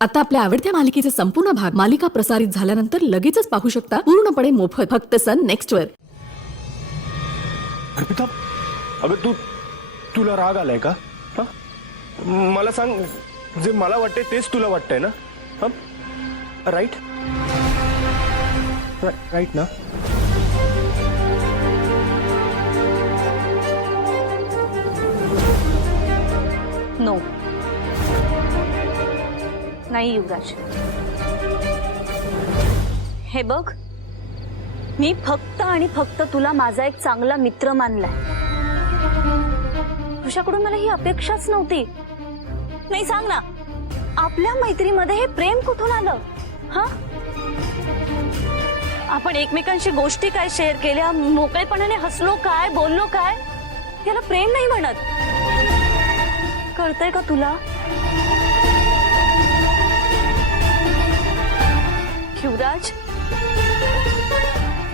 आता आपल्या आवडत्या मालिकेचे संपूर्ण भाग मालिका प्रसारित झाल्यानंतर लगेचच पाहू शकता पूर्णपणे मोफत फक्त सन नेक्स्ट वर। अर्पिता, अगं तुला राग आलाय का? हा? मला सांग, जे मला वाटतंय तेच तुला वाटतंय ना? हा? राईट राईट ना? नो नाही युवराज, हे बघ, मी फक्त आणि फक्त तुला माझा एक चांगला मित्र मानलाय। तुझ्याकडून मला ही अपेक्षाच नव्हती। नाही सांग ना, आपल्या मैत्रीमध्ये हे प्रेम कुठून आलं? हा, आपण एकमेकांशी गोष्टी काय शेअर केल्या, मोकळेपणाने हसलो काय, बोललो काय, त्याला प्रेम नाही म्हणत। कळतंय का तुला? युवराज,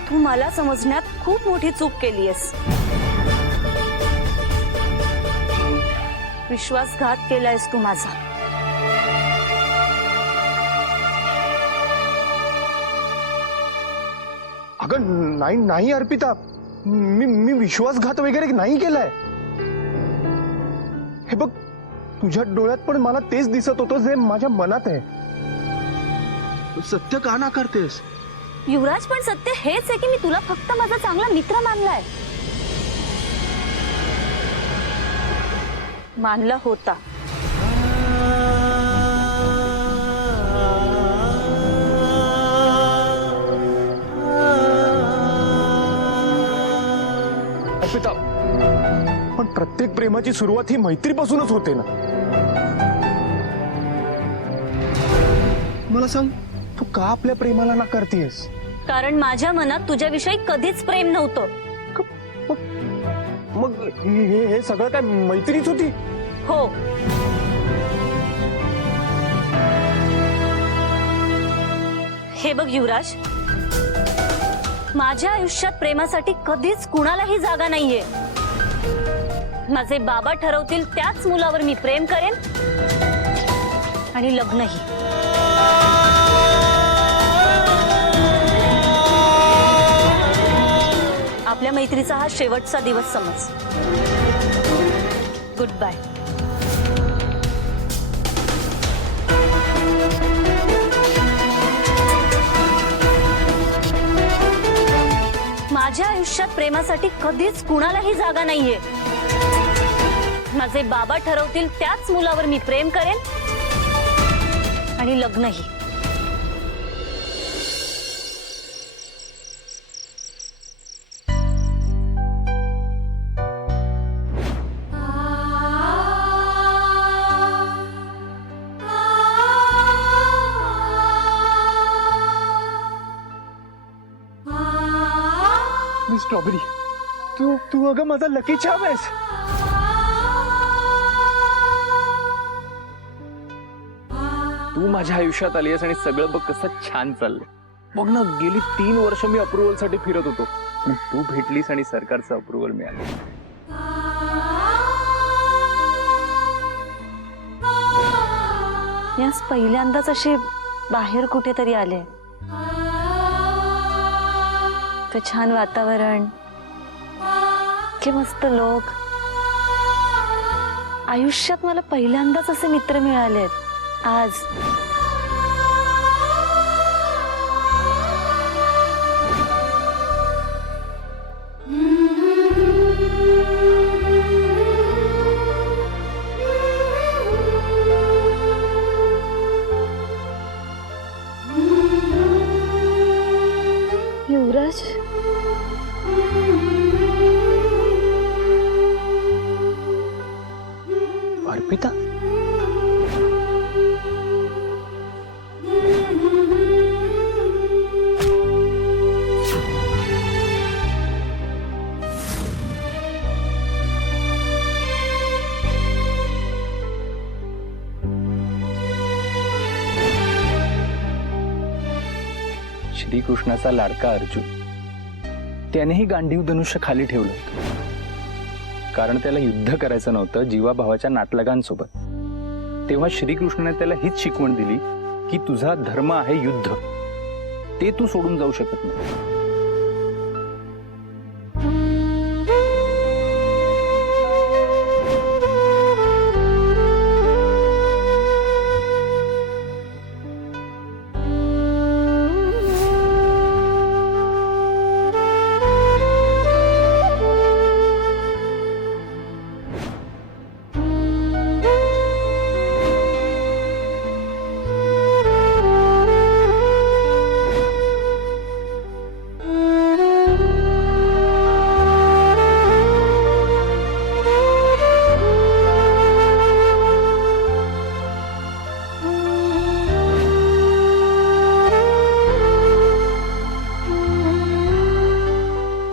तू मला समजण्यात खूप मोठी चूक केलीयस। विश्वासघात केलायस तू माझा। अगं नाही अर्पिता, मी विश्वासघात वगैरे नाही केलाय। हे बघ, तुझ्या डोळ्यात पण मला तेच दिसत होतं जे माझ्या मनात आहे। तू सत्य का नाकारतेस? युवराज, पण सत्य हेच आहे की मी तुला फक्त माझा चांगला मित्र मानलाय। मानला होता। अर्पिता, पण प्रत्येक प्रेमाची सुरुवात ही मैत्रीपासूनच होते ना? मला सांग, तू का आपल्या प्रेमाला नाकारतेस? कारण माझ्या मनात तुझ्याविषयी कधीच प्रेम नव्हतं। मग हे सगळं काय मैत्रीच होती? हो, हे बघ युवराज, माझ्या आयुष्यात प्रेमासाठी कधीच कुणालाही जागा नाहीये। माझे बाबा ठरवतील त्याच मुलावर मी प्रेम करेन आणि लग्नही। आपल्या मैत्रीचा हा शेवटचा दिवस समज। Good bye. माझ्या आयुष्यात प्रेमासाठी कधीच कुणालाही जागा नाहीये। माझे बाबा ठरवतील त्याच मुलावर मी प्रेम करेन आणि लग्नही। स्ट्रॉबेरी, तू अगं माझा लकी चार्म आहेस। तू माझ्या आयुष्यात आलीस आणि सगळं बघ कसं छान चाललंय। बघ ना, गेली 3 वर्ष मी अप्रुव्हल साठी फिरत होतो। पण तू भेटलीस आणि सरकारचं अप्रुव्हल मिळालं। यास पहिल्यांदाच असे बाहेर कुठेतरी आले। ते छान वातावरण, के मस्त लोक। आयुष्यात मला पहिल्यांदाच असे मित्र मिळालेत आज। युवराज, अर्पिता, श्रीकृष्णाचा लाडका अर्जुन, त्यानेही गांडीव धनुष्य खाली ठेवलं होतं। कारण त्याला युद्ध करायचं नव्हतं जीवाभावाच्या नाटलगांसोबत। तेव्हा श्रीकृष्णाने त्याला हीच शिकवण दिली की तुझा धर्म आहे युद्ध, ते तू सोडून जाऊ शकत नाही.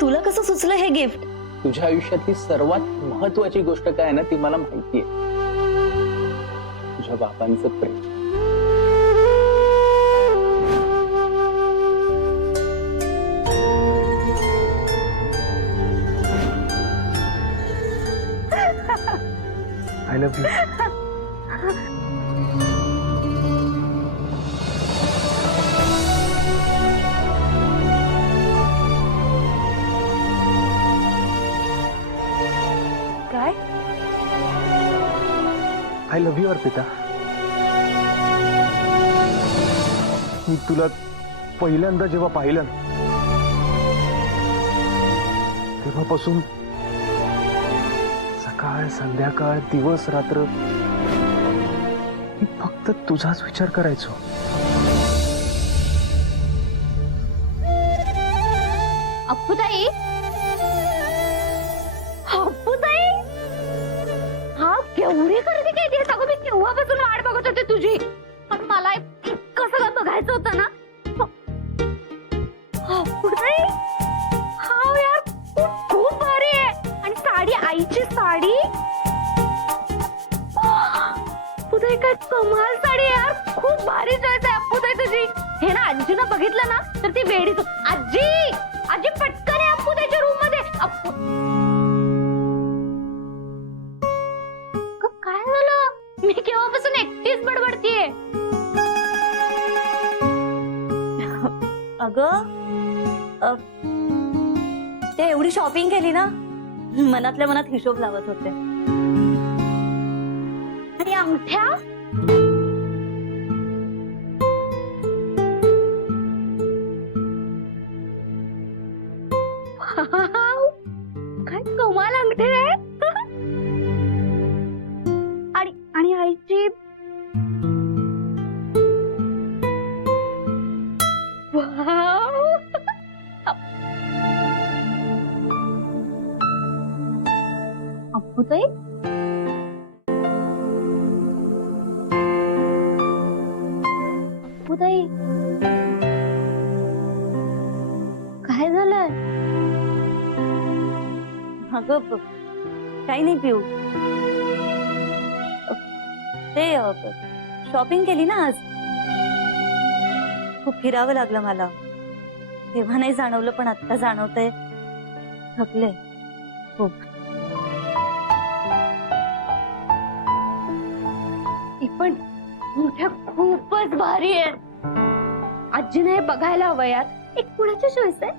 तुला कसं सुचलं हे गिफ्ट? तुझ्या आयुष्यातली सर्वात महत्वाची गोष्ट काय आहे ना ती मला माहितीये. तुझ्या बाबांचं प्रेम. I love you. काय? I love you Arpita. मी तुला पहिल्यांदा जेव्हा पाहिलं ना, तेव्हापासून सकाळ संध्याकाळ दिवस रात्र मी फक्त तुझाच विचार करायचो. अप्पूताई, अप्पूताई, हा केवढी खरेदी केली आहे? अगं मी केव्हापासून वाट बघत होते तुझी, पण मला इतकं सगळं बघायचं होतं ना. अप्पूताई, हा यार खूप खूप भारी आहे. आणि साडी, आईची साडी. अप्पूताई काय कमाल साडी आहे यार, खूप भारी चॉईस आहे अप्पूताई तुझी. हे ना आजीनं बघितलं ना तर ती वेडीच. आजी, आजी पटकन आहे अप्पूताईच्या रूम मध्ये. काय झालं? मी केव्हापासून एकटीच बडबडतीये. अगं ते एवढी शॉपिंग केली ना, मनातल्या मनात हिशोब लावत होते. आणि अंगठ्या, काय कमाल अंगठे आहेत. आणि आईची वाव. अप्पूताई, अप्पूताई, काय झालंय? अगं काही नाही पिऊ. ते शॉपिंग केली ना आज, खूप फिरावं लागलं मला. तेव्हा नाही जाणवलं पण आता जाणवतंय. थकले खूप. पण मोठ्या खूपच भारी आहे. आजीने हे बघायला हवं यार. एक कुणाची चॉईस आहे?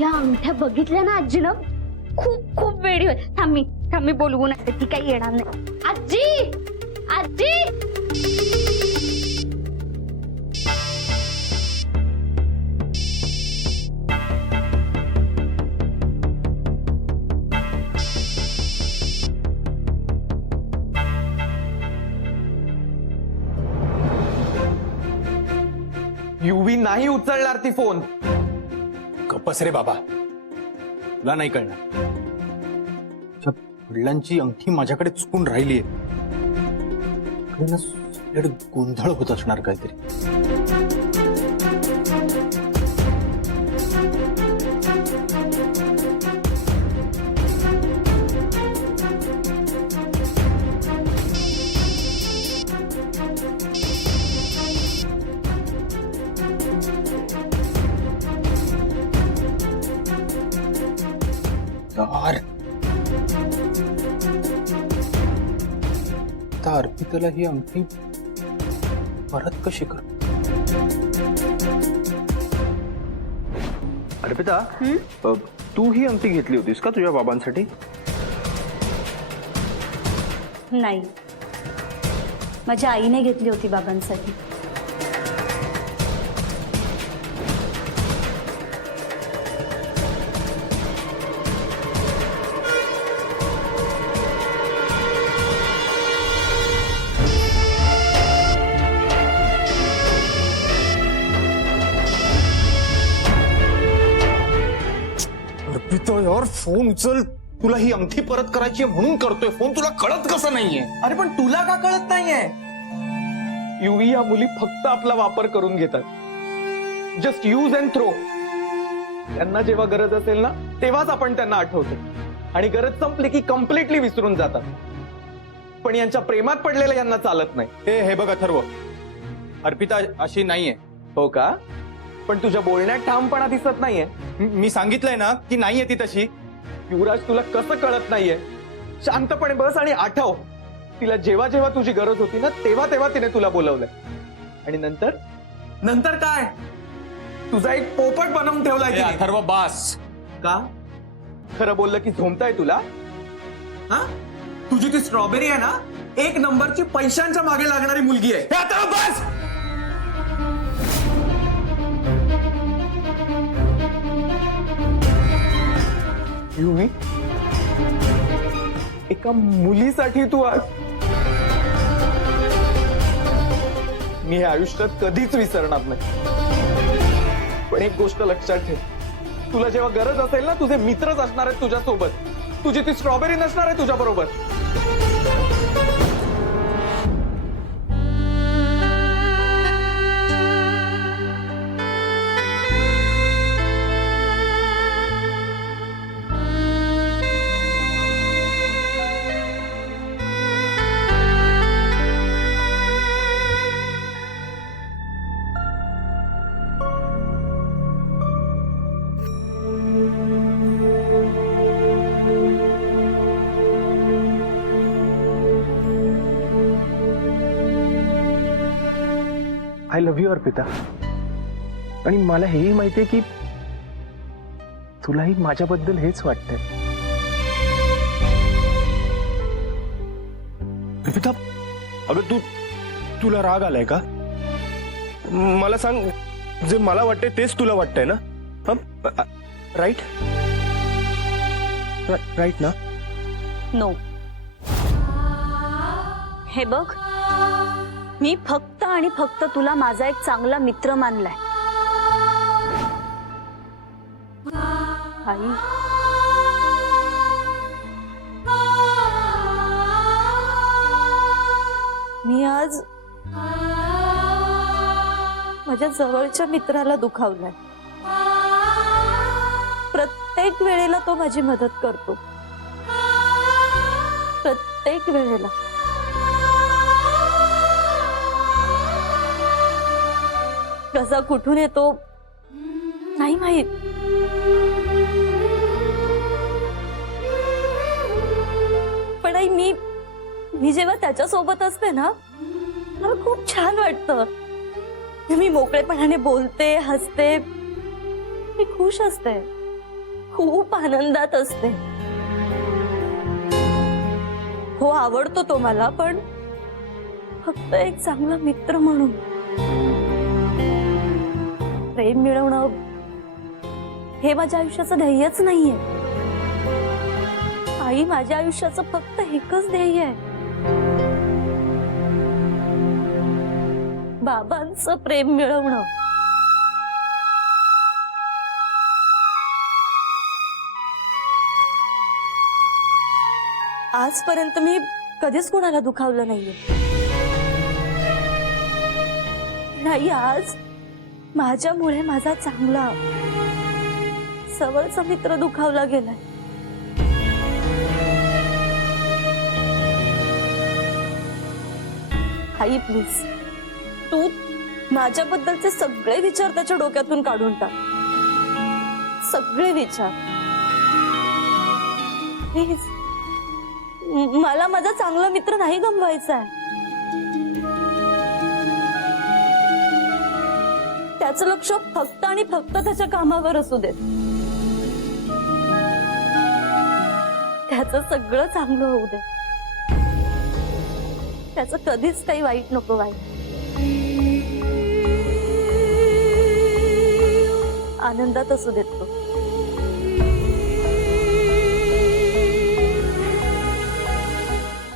या अंगठ्या बघितल्या ना आजीनं, खूप खूप वेडी होय. थांब मी बोलवू नये, ती काही येणार नाही. आजी, आजी, युवी नाही उचलणार ती फोन. गप्पस रे बाबा, तुला नाही कळणार. वडिलांची अंगठी माझ्याकडे चुकून राहिली आहे. गोंधळ होत असणार काहीतरी. यार आता अर्पिताला ही अंगठी परत कशी कर? अर्पिता तू ही अंगठी घेतली होतीस का तुझ्या बाबांसाठी? नाही, माझ्या आईने घेतली होती बाबांसाठी. अर्पिता यार फोन उचल. तुला ही अंगठी परत करायची आहे म्हणून करतोय फोन. तुला कळत कसं नाहीये? अरे पण तुला का कळत नाहीये? युवी या मुली फक्त आपला वापर करून घेतात. Just use and throw. त्यांना जेव्हा गरज असेल ना तेव्हाच आपण त्यांना आठवतो आणि गरज संपली की कम्प्लिटली विसरून जातात. पण यांच्या प्रेमात पडलेलं यांना चालत नाही. हे बघ अथर्व, अर्पिता अशी नाहीये. हो का? पण तुझ्या बोलण्यात ठामपणा दिसत नाहीये. मी सांगितलंय ना की नाहीये ती तशी. युवराज, तुला कसं कळत नाहीये? शांतपणे बस आणि आठव, तिला जेव्हा जेव्हा तुझी गरज होती ना तेव्हा तेव्हा तिने तुला बोलवलंय. आणि नंतर नंतर काय? तुझा एक पोपट बनवून ठेवलाय तिने. अथर्व बास. का? खरं बोललं की झोमताय तुला? हा? तुझी ती स्ट्रॉबेरी आहे ना, एक नंबरची पैशांच्या मागे लागणारी मुलगी आहे. अथर्व बास. युवी, एका मुलीसाठी तू आज. मी हे आयुष्यात कधीच विसरणार नाही. पण एक गोष्ट लक्षात ठेव, तुला जेव्हा गरज असेल ना तुझे मित्रच असणार आहेत तुझ्या सोबत. तुझी ती स्ट्रॉबेरी नसणार आहे तुझ्या बरोबर. I love you Arpita. आणि मला हेही माहितीये की तुलाही माझ्याबद्दल हेच वाटतंय. अर्पिता, अगं तुला राग आलाय का? मला सांग, जे मला वाटतंय तेच तुला वाटतंय ना? राईट राईट ना? नो. हे बघ, मी फक्त आणि फक्त तुला माझा एक चांगला मित्र मानलाय. आई, मी आज माझ्या जवळच्या मित्राला दुखावलाय. प्रत्येक वेळेला तो माझी मदत करतो. प्रत्येक वेळेला. कसा कुठून येतो नाही माहित. पण आई, मी जेव्हा त्याच्या सोबत असते ना मला खूप छान वाटतं. मी मोकळेपणाने बोलते, हसते, मी खुश असते, खूप आनंदात असते. हो, आवडतो तो मला, पण फक्त एक चांगला मित्र म्हणून. प्रेम मिळवणं हे माझ्या आयुष्याचं ध्येयच नाहीये. आई, माझ्या आयुष्याचं फक्त एकच ध्येय आहे, बाबांचं प्रेम मिळवणं. आजपर्यंत मी कधीच कोणाला दुखावलं नाहीये. नाही, आज माझ्यामुळे माझा चांगला जवळचा मित्र दुखावला गेलाय. आई, प्लीज तू माझ्याबद्दलचे सगळे विचार त्याच्या डोक्यातून काढून टाक. सगळे विचार. प्लीज, मला माझा चांगला मित्र नाही गमवायचा आहे. त्याचं लक्ष फक्त आणि फक्त त्याच्या कामावर असू देत. त्याचं सगळं चांगलं होऊ दे. त्याचं कधीच काही वाईट नको व्हायला. आनंदात असू देत तो.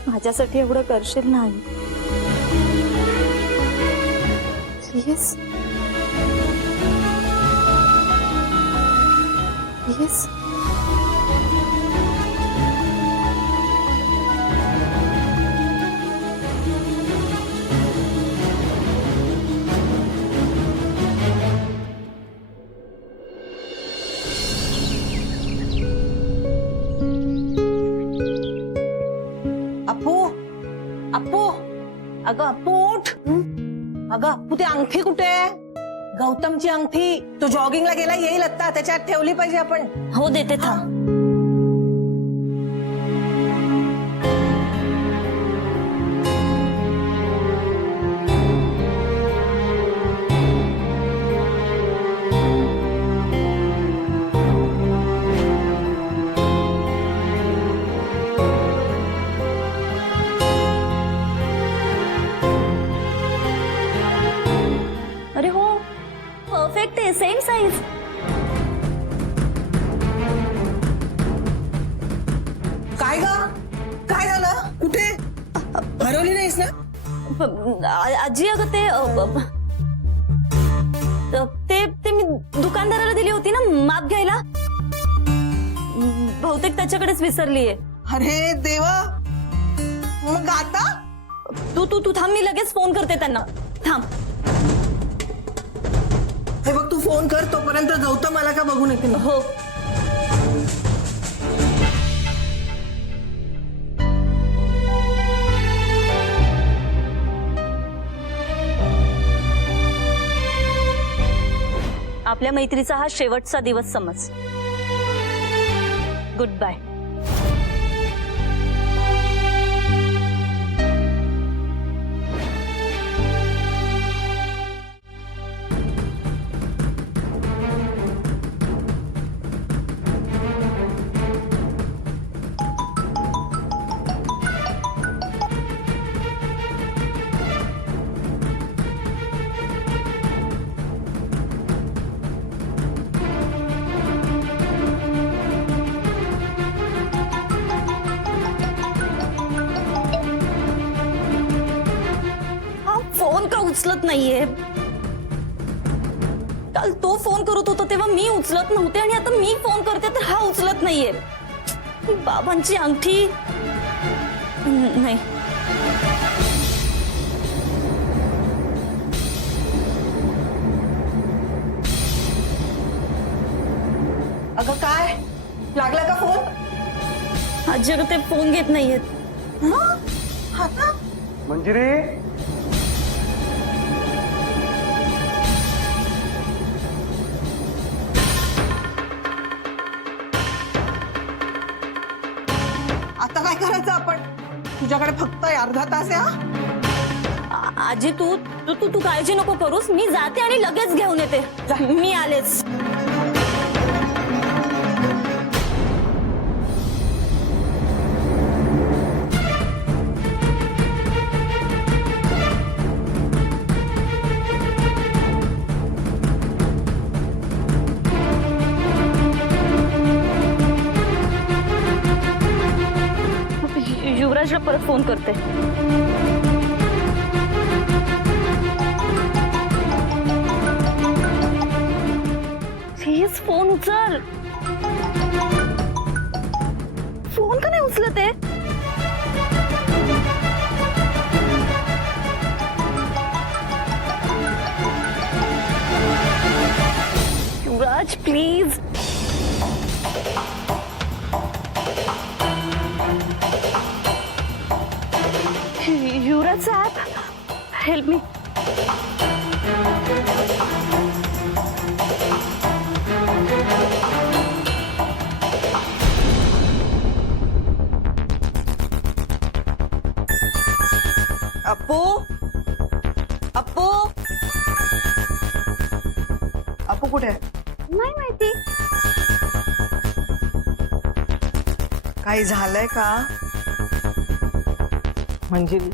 माझ्यासाठी एवढं करशील नाही प्लीज. प्लीज. अपू, अपू, अगं अपू उठ. अगं अपू, ती अंगठी कुठे आहे? गौतमची अंगठी. तो जॉगिंगला गेला, येईल आता. त्याच्यात ठेवली पाहिजे आपण. हो देते थांब. अरे हो, परफेक्ट आहे, सेम साईज. काय ग? काय झालं? कुठे हरवली नाहीस ना? आजी अगं ते मी दुकानदाराला दिली होती ना माप घ्यायला. बहुतेक त्याच्याकडेच विसरलीये. अरे देवा, मग आता? तू थांब, मी लगेच फोन करते त्यांना. थांब. हे बघ, तू फोन कर, तोपर्यंत गौतम आला का बघून येते. हो. आपल्या मैत्रीचा हा शेवटचा दिवस समज. Good bye. फोन का उचलत नाहीये? काल तो फोन करत होता तेव्हा मी उचलत नव्हते आणि आता मी फोन करते तर हा उचलत नाहीये. बाबांची अंगठी नाही. अगं काय लागला का फोन? आजी अगं ते फोन घेत नाहीयेत. आता मंजिरी, आता काय करायचं आपण? तुझ्याकडे फक्त अर्धा तास आहे. हा, आजी तू तू तू तू काळजी नको करूस. मी जाते आणि लगेच घेऊन येते. मी आलेच. युवराजला परत फोन करते. प्लीज फोन उचल. फोन का नाही उचलत आहे? युवराज प्लीज. युवराज ॲप हेल्प मी. कुठे आहे? नाही माहिती. काही झालंय का? मंजिरी,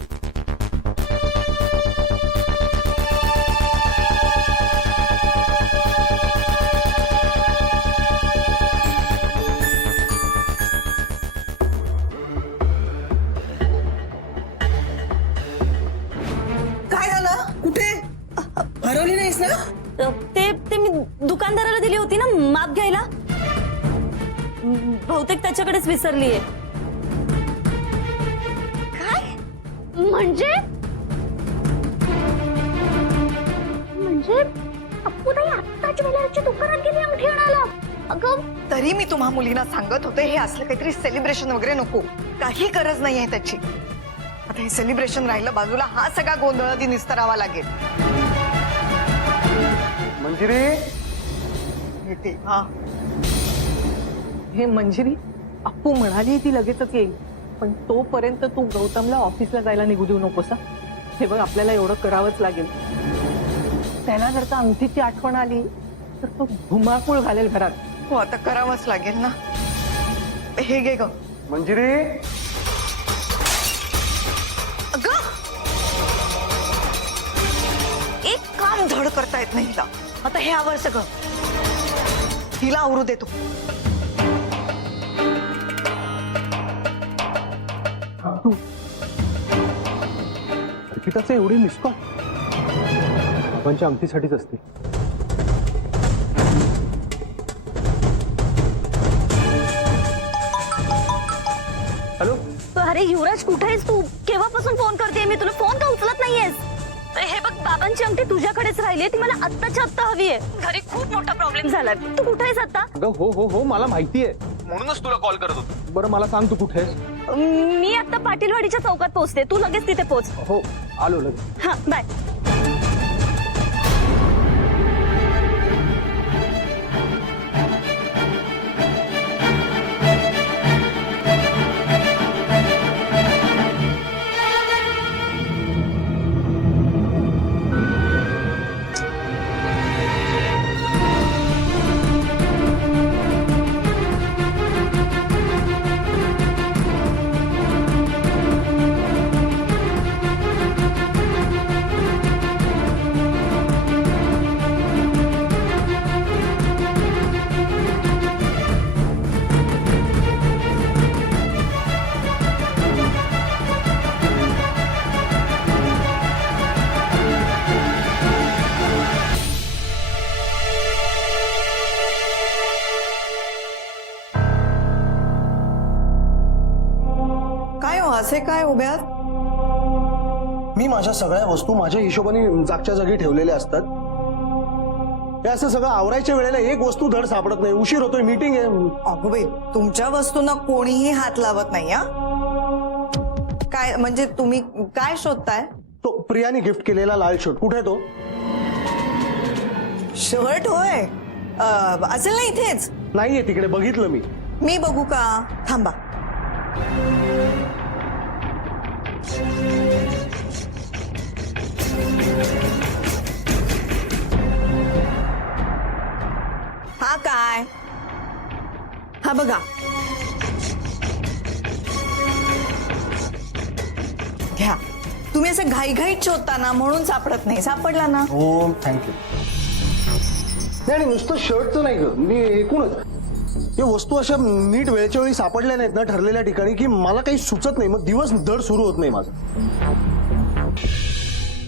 काय झालं? कुठे? हरवली नाहीस ना? ते मी दुकानदाराला दिली होती ना माप घ्यायला. बहुतेक त्याच्याकडेच विसरलीये. काय म्हणजे अप्पूताई आत्ता ज्वेलरीच्या दुकानात गेली अंगठी आणायला. अगं तरी मी तुम्हा मुलींना सांगत होते हे असलं काहीतरी सेलिब्रेशन वगैरे नको, काही गरज नाहीये त्याची. आता हे सेलिब्रेशन राहिलं बाजूला, हा सगळा गोंधळ आधी निस्तरावा लागेल. मंजिरी, येते. हा, हे मंजिरी, अप्पू म्हणाली ती लगेचच येईल, पण तोपर्यंत तू गौतमला ऑफिसला जायला निघू देऊ नकोस. हे बघ, आपल्याला एवढं करावंच लागेल. त्याला जर का अंगठीची आठवण आली तर तो धुमाकूळ घालेल घरात. हो आता करावंच लागेल ना. हे घे ग. मंजिरी, अगं, एक काम धड करता येत नाही हिला. आता हे आवर सगळं, हिला आवरू देतो. तू अर्पिताचे एवढे मिस कॉल बाबांच्या अंगठीसाठीच असते. हॅलो, अरे युवराज, कुठे आहेस तू? केव्हापासून फोन करते मी तुला, फोन का उचलत नाहीयेस? हे बघ, बाबांची अंगठी तुझ्याकडेच राहिली, ती मला आत्ताच्या आत्ता हवी आहे. घरी खूप मोठा प्रॉब्लेम झालाय. तू कुठे आहेस आता? अगं हो हो हो, मला माहिती आहे, म्हणूनच तुला कॉल करत होतो. बरं मला सांग, तू कुठे आहेस? मी आता पाटीलवाडीच्या चौकात पोहोचते, तू लगेच तिथे पोहोच. हो, आलो लगेच. हा, बाय. काय हो, असे काय उभ्यात? मी माझ्या सगळ्या वस्तू माझ्या हिशोबाने जागच्या जागी ठेवलेल्या असतात. हे असं सगळं आवरायच्या वेळेला एक वस्तू धड सापडत नाही. उशीर होतोय, मीटिंग आहे. अगो बाई, तुमच्या वस्तूंना कोणीही हात लावत नाही. हा, काय म्हणजे तुम्ही काय शोधताय? तो प्रियाने गिफ्ट केलेला लाल शर्ट कुठे आहे तो? शर्ट होय, असेल ना इथेच. नाहीये तिकडे, बघितलं मी. मी बघू का? थांबा. हा काय? हा बघा, घ्या. तुम्ही असं घाईघाईत शोधता ना, म्हणून सापडत नाही. सापडला ना. हो, थँक्यू. नाही नुसतं शर्टचं नाही ग, मी एकूणच हे वस्तू अशा नीट वेळच्या वेळी सापडल्या नाहीत ना ठरलेल्या ठिकाणी की मला काही सुचत नाही. मग दिवस धड सुरू होत नाही माझा.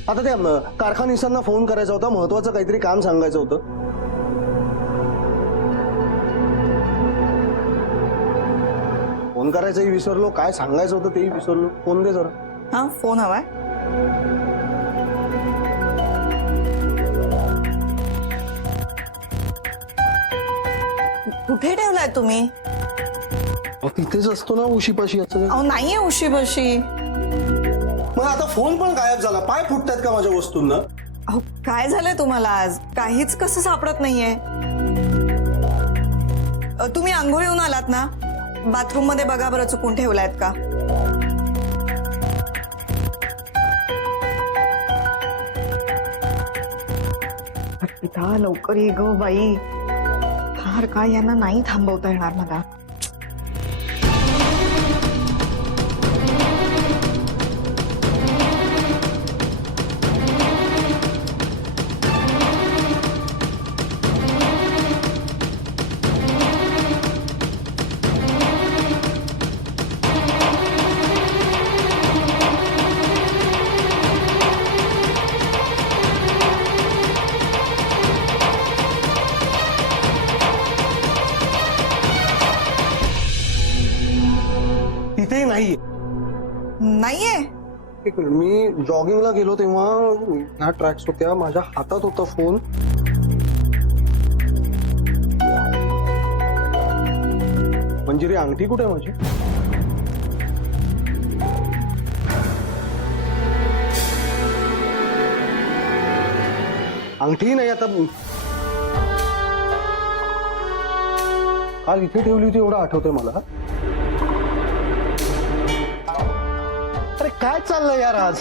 आता त्या कारखानिसांना फोन करायचा होता, महत्वाचं काहीतरी काम सांगायचं होतं. फोन करायचंही विसरलो, काय सांगायचं होतं तेही विसरलो. फोन दे जरा. हा, फोन हवाय. कुठे ठेवलाय तुम्ही? तिथेच असतो ना उशीपाशी. याचं अहो नाहीये उशी बशी. मग आता फोन पण गायब झाला. पाय फुटतायत का माझ्या वस्तूंना? अहो काय झालंय तुम्हाला आज? काहीच कसं सापडत नाहीये. तुम्ही आंघोळीहून आलात ना, बाथरूम मध्ये बघा बरं चुकून ठेवलायत का. अर्पिता लवकर ये ग बाई, फार काय यांना नाही थांबवता येणार मला. तिथेही नाहीये. नाहीये. एक मिनिट, मी जॉगिंगला गेलो तेव्हा ह्या ट्रॅक्स होत्या, माझ्या हातात होता फोन. मंजिरी अंगठी कुठे आहे माझी? अंगठी नाही आता. काल इथे ठेवली होती एवढं आठवतंय मला. अरे काय चाललंय यार आज?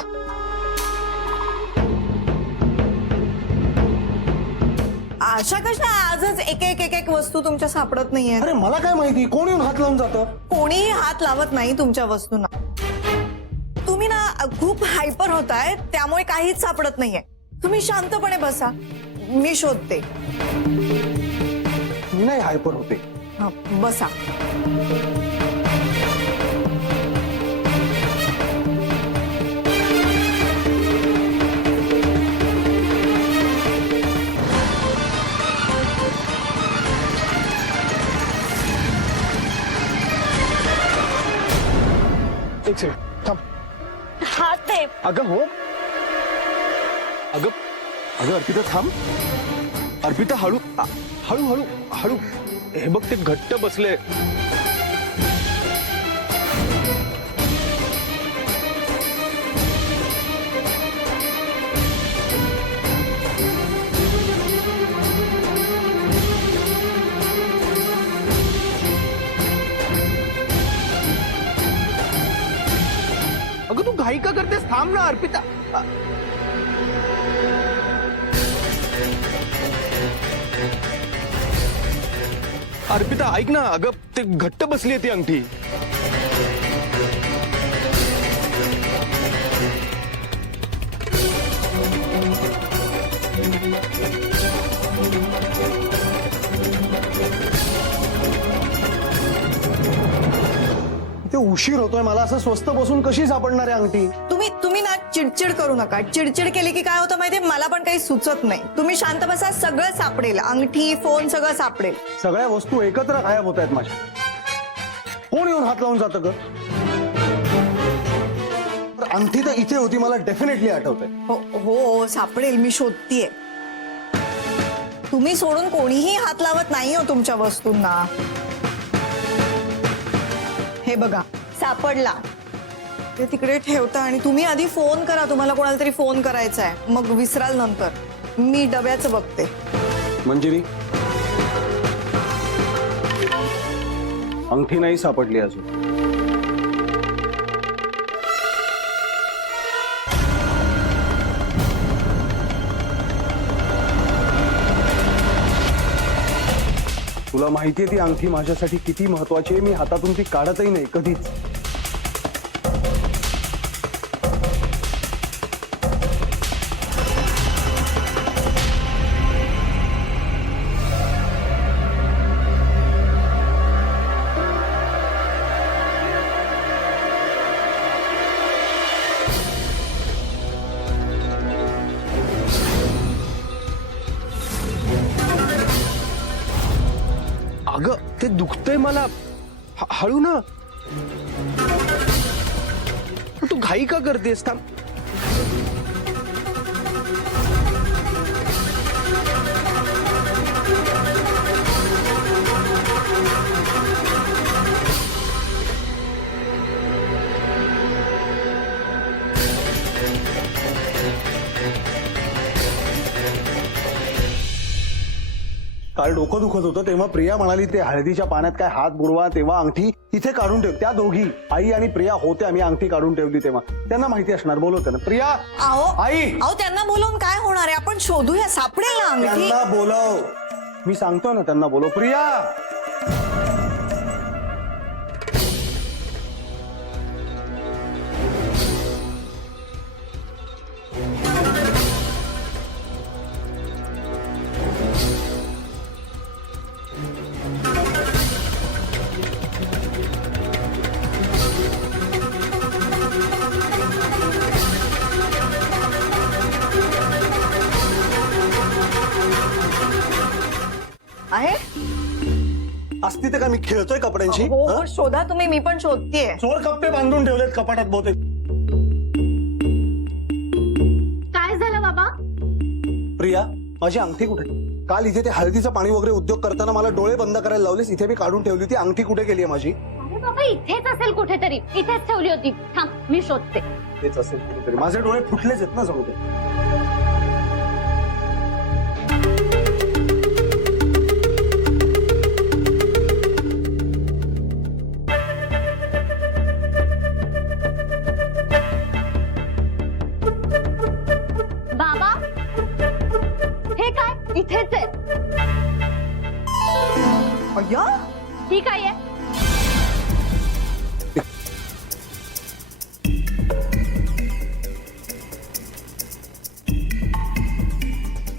आशा कशा आजच एक एक एक एक वस्तू तुमच्या सापडत नाहीये. अरे मला काय माहिती कोण येऊन हात लावून जातं? कोणीही हात लावत नाही तुमच्या वस्तूंना. तुम्ही ना खूप हायपर होताय, त्यामुळे काहीच सापडत नाहीये. तुम्ही शांतपणे बसा, मी शोधते. मी नाही हायपर होते. हा, बसा. एक सेकंड थांब. हात दे. अगं हो. अगं अगं अर्पिता थांब. अर्पिता हळू हळू हळू हळू. हे बघ ते घट्ट बसले. अगं तू घाई का करतेस? थांब ना अर्पिता. अर्पिता ऐक ना, अगं ते घट्ट बसली ती अंगठी. ते उशीर होतोय मला. असं स्वस्त बसून कशी सापडणार आहे अंगठी? तुम्ही ना चिडचिड करू नका. चिडचिड केली की काय होतं माहितीये, मला पण काही सुचत नाही. तुम्ही शांत बसा, सगळं सापडेल. अंगठी, फोन सगळं सापडेल. सगळ्या वस्तू एकत्र गायब होत आहेत माझ्या. कोण येऊन हात लावून जातं ग? अंगठी तर इथे होती, मला डेफिनेटली आठवतंय. हो सापडेल, मी शोधतीये. तुम्ही सोडून कोणीही हात लावत नाही हो तुमच्या वस्तूंना. हे बघा, सापडला. ते तिकडे ठेवता आणि तुम्ही आधी फोन करा. तुम्हाला कोणाला तरी फोन करायचा आहे, मग विसराल नंतर. मी डब्याचं बघते. मंजिरी अंगठी नाही सापडली अजून. तुला माहितीये ती अंगठी माझ्यासाठी किती महत्वाची आहे. मी हातातून ती काढतही नाही कधीच. अगं ते दुखतंय मला. हळू ना. तू घाई का करतेस? थांब. काल डोकं दुखत होतं तेव्हा प्रिया म्हणाली ते हळदीच्या पाण्यात काय हात बुडवा, तेव्हा अंगठी इथे काढून ठेव. त्या दोघी आई आणि प्रिया होत्या, मी अंगठी काढून ठेवली तेव्हा. त्यांना माहिती असणार, बोलवते ना. प्रिया, अहो आई, अहो त्यांना बोलवून काय होणार आहे? आपण शोधूया, सापडेल ना अंगठी. त्यांना बोलव. मी सांगतो ना त्यांना बोलव. प्रिया, आहे असती तर का मी खेळतोय कपड्यांची? हो हं? हो शोधा तुम्ही, मी पण शोधतीये. चोर कप्पे बांधून ठेवलेत कपाटात बहुतेक. काय झालं बाबा? प्रिया, माझी अंगठी कुठे? काल इथे ते हळदीचं पाणी वगैरे उद्योग करताना मला डोळे बंद करायला लावलेस. इथे मी काढून ठेवली होती. अंगठी कुठे गेली आहे माझी? अरे बाबा इथेच असेल कुठेतरी, इथेच ठेवली होती. थांब मी शोधते. तेच असेल कुठेतरी. माझे डोळे फुटलेच आहेत ना जणू ते. बाबा हे काय? इथेच आहे. अय्या, ही काय आहे?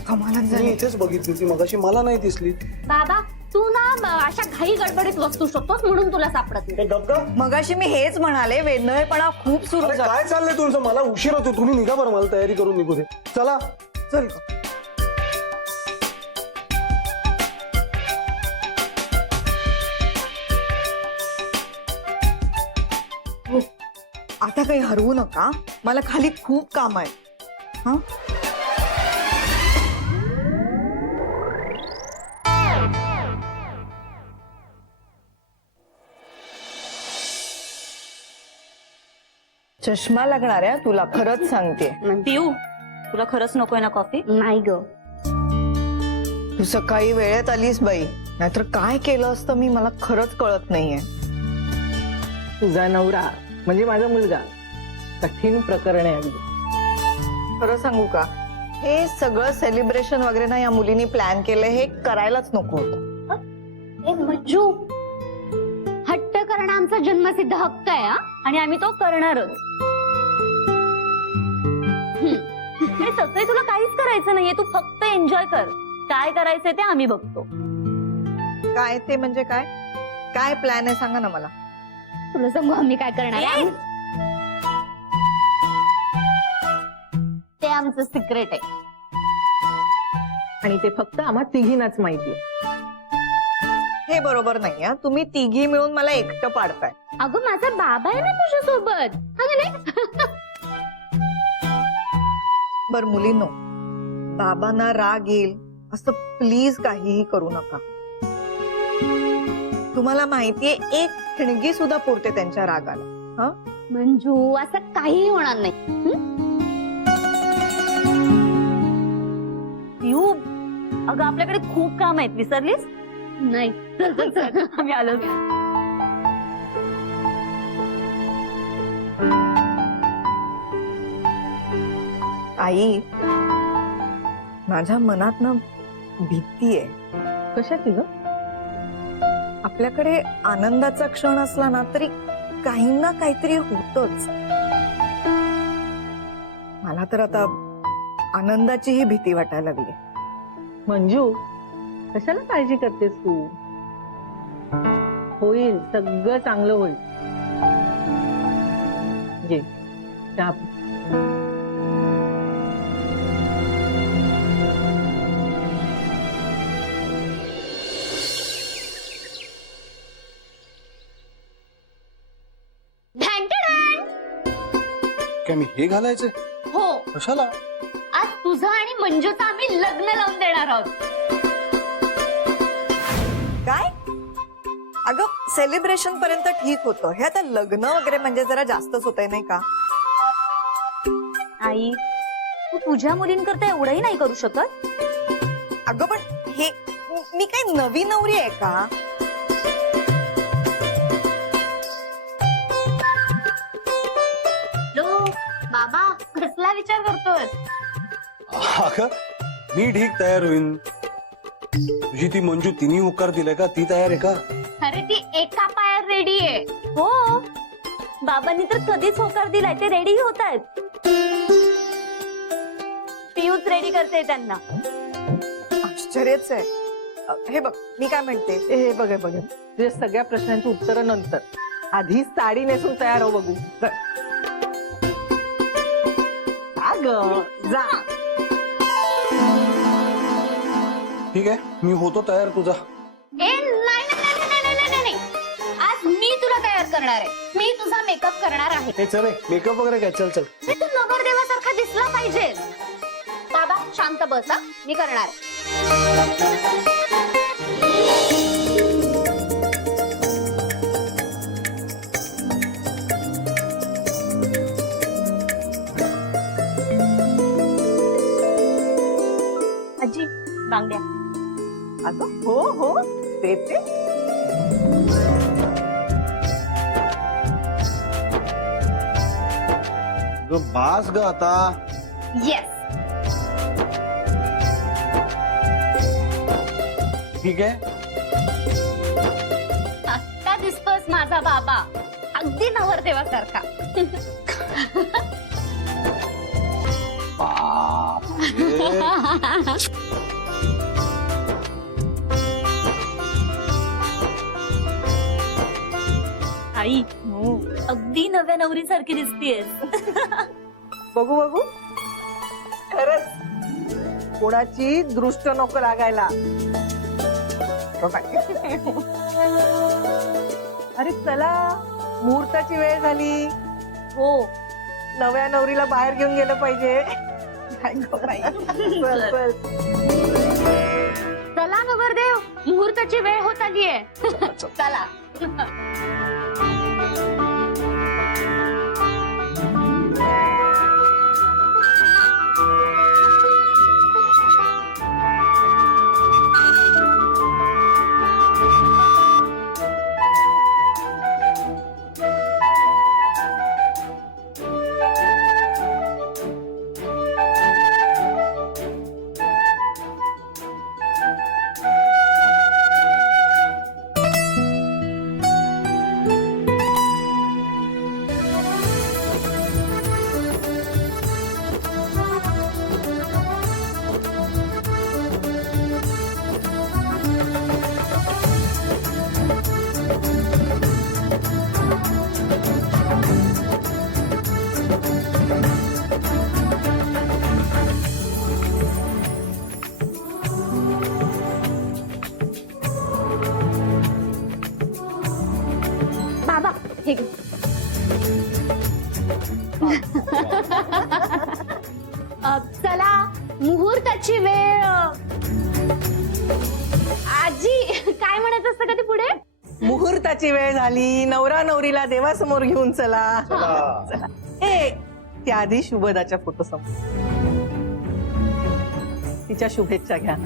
कमालच मी झाली. इथेच बघितली होती मगाशी, मला नाही दिसली. बाबा तू ना अशा घाई गडबडीत वस्तू शोधतोस म्हणून तुला सापडत नाही. हे गप्पा. मगाशी मी हेच म्हणाले, वेदनळेपणा खूप सुरू अरे झाला. काय चाललंय तुमचं? मला उशीर होतो. तुम्ही निघा बरं, मला तयारी करून निघू दे. चला चल. हो. आता काही हरवू नका, मला खाली खूप काम आहे. हा, चष्मा लागणार आहे तुला, खरंच सांगते. पिऊ तुला खरंच नकोय ना कॉफी? नाही ग. तू सकाळी वेळेत आलीस बाई, नाहीतर काय केलं असतं मी, मला खरंच कळत नाहीये. तुझा नवरा म्हणजे माझा मुलगा कठीण प्रकरण आहे अगदी. खरं सांगू का, हे सगळं सेलिब्रेशन वगैरे ना या मुलीने प्लॅन केलं, हे करायलाच नको होतं. ए मंजू, हट्ट करणं आमचा जन्मसिद्ध हक्क आहे हा, आणि आम्ही तो करणारच. हे तसंही तुला काहीच करायचं नाहीये, तू फक्त एन्जॉय कर. काय करायचंय ते आम्ही बघतो. काय ते म्हणजे काय? काय प्लॅन आहे सांगा ना मला. तुला सांगू आम्ही काय करणार आहे? ते आमचं सिक्रेट आहे. आणि ते फक्त आम्हा तिघींनाच माहिती आहे. हे बरोबर नाही हा, तुम्ही तिघी मिळून मला एकटं पाडताय. अगं माझा बाबा आहे ना तुझ्या सोबत. बर मुलींनो, बाबांना राग येईल असं प्लीज काहीही करू नका. तुम्हाला माहितीये, एक ठिणगी सुद्धा पुरते त्यांच्या रागाला. हा, मंजू असं काही होणार नाही. पिऊ, अगं आपल्याकडे खूप काम आहेत, विसरलीस? नाही आम्ही आलो. आई, माझ्या मनात ना भीती आहे. कशाची ग? आपल्याकडे आनंदाचा क्षण असला ना तरी काहींना काहीतरी होतच. मला तर आता आनंदाचीही भीती वाटायला लागली. मंजू, कशाला काळजी करतेस तू? होईल, सगळं चांगलं होईल. ये चहा पी. काय मी हे घालायचंय? हो, कशाला? आज तुझं आणि मंजूचं आम्ही लग्न लावून देणार आहोत. काय? अगं सेलिब्रेशन पर्यंत ठीक होतं, हे आता लग्न वगैरे म्हणजे जरा जास्तच होतंय नाही का? आई, तू तुझ्या मुलींकरता एवढंही नाही करू शकत. अगं पण हे मी काही नवी नवरी आहे का? बाबा कसला विचार करतोय? अगं मी ठीक तयार होईन. तुझी ती मंजू तिन्ही होकार दिलाय का? ती तयार आहे का? अरे ती एका पायावर रेडी आहे. हो बाबांनी तर कधीच होकार दिलाय, ते रेडी होत आहेत. पियूच रेडी करते त्यांना. आश्चर्यच आहे. हे बघ मी काय म्हणते, हे बघ तुझ्या सगळ्या प्रश्नांची उत्तरं नंतर. आधी साडी नेसून तयार हो बघू. जा. ठीक आहे मी होतो तयार तुझा. नाही आज मी तुला तयार करणार आहे. मी तुझा मेकअप करणार आहे. हे चल मेकअप वगैरे काय चल चल. तू नवरदेवासारखा दिसला पाहिजे. बाबा शांत बसा, मी करणार आहे. आजी बांगड्या. अगं हो देते. बास ग आता. येस. ठीक आहे. आत्ता दिसतोस माझा बाबा, अगदी नवरदेवासारखा. आई अगदी नव्या नवरीसारखी दिसतीयस. बघू खरंच कोणाची दृष्ट नको लागायला. अरे चला मुहूर्ताची वेळ झाली. हो नव्या नवरीला बाहेर घेऊन गेलं पाहिजे. चल, चल. चला नवरदेव, मुहूर्ताची वेळ होत आलीये. चला. बाबा हे घे. चला मुहूर्ताची वेळ. आजी काय म्हणत असतं का ते पुढे? मुहूर्ताची वेळ झाली. नवरा नवरीला देवासमोर घेऊन चला. चला. त्याआधी शुभदाच्या फोटो समोर तिच्या शुभेच्छा घ्या.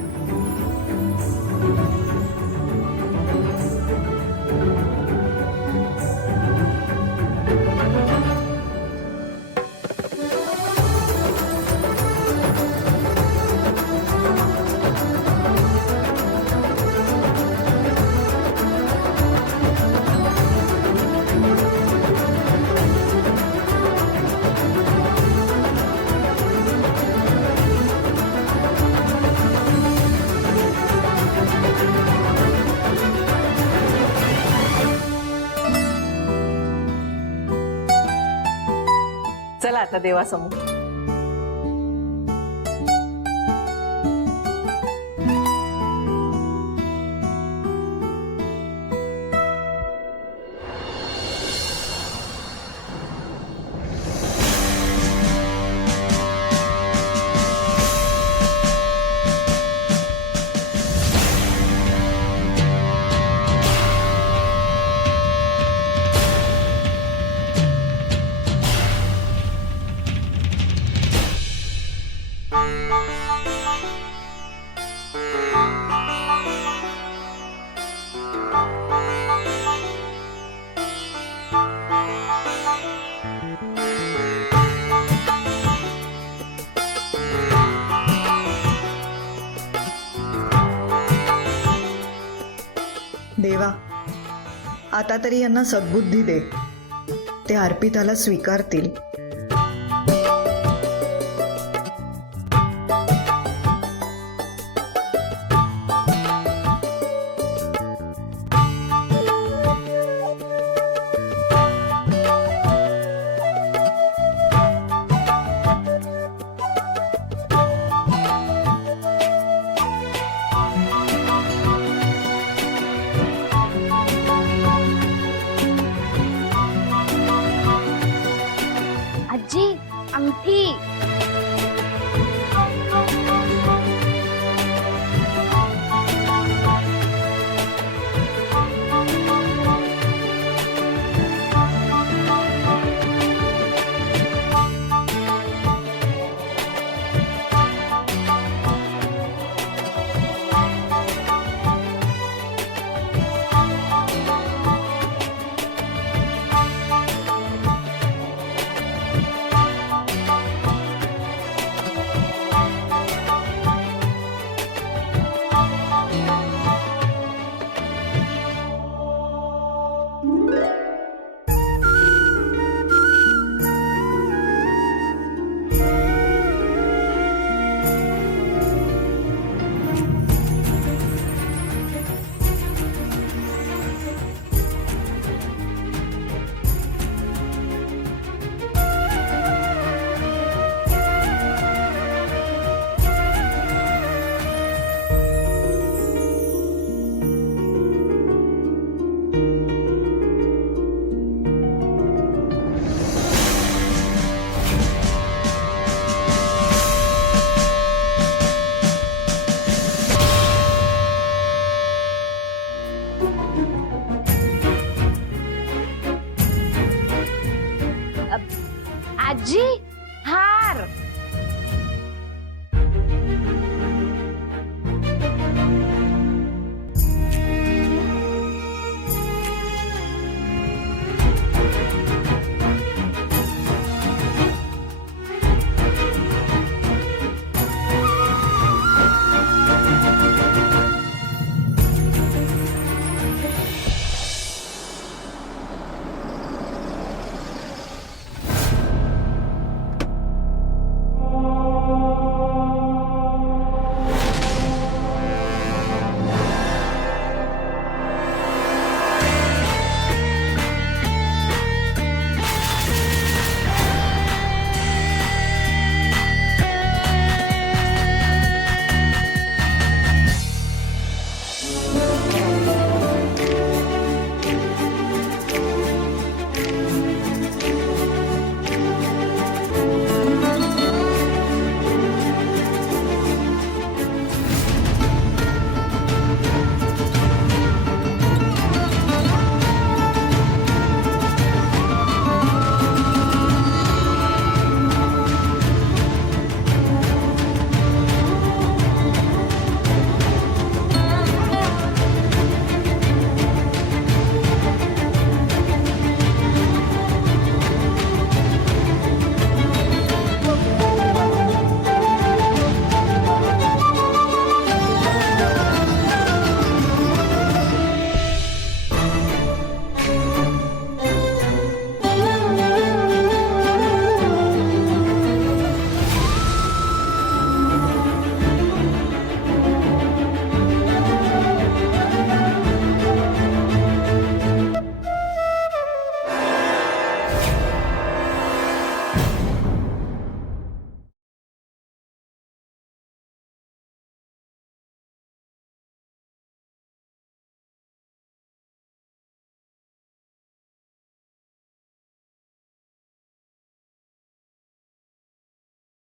चला आता देवासमोर. देवा आता तरी यांना सद्बुद्धी दे, ते अर्पिताला स्वीकारतील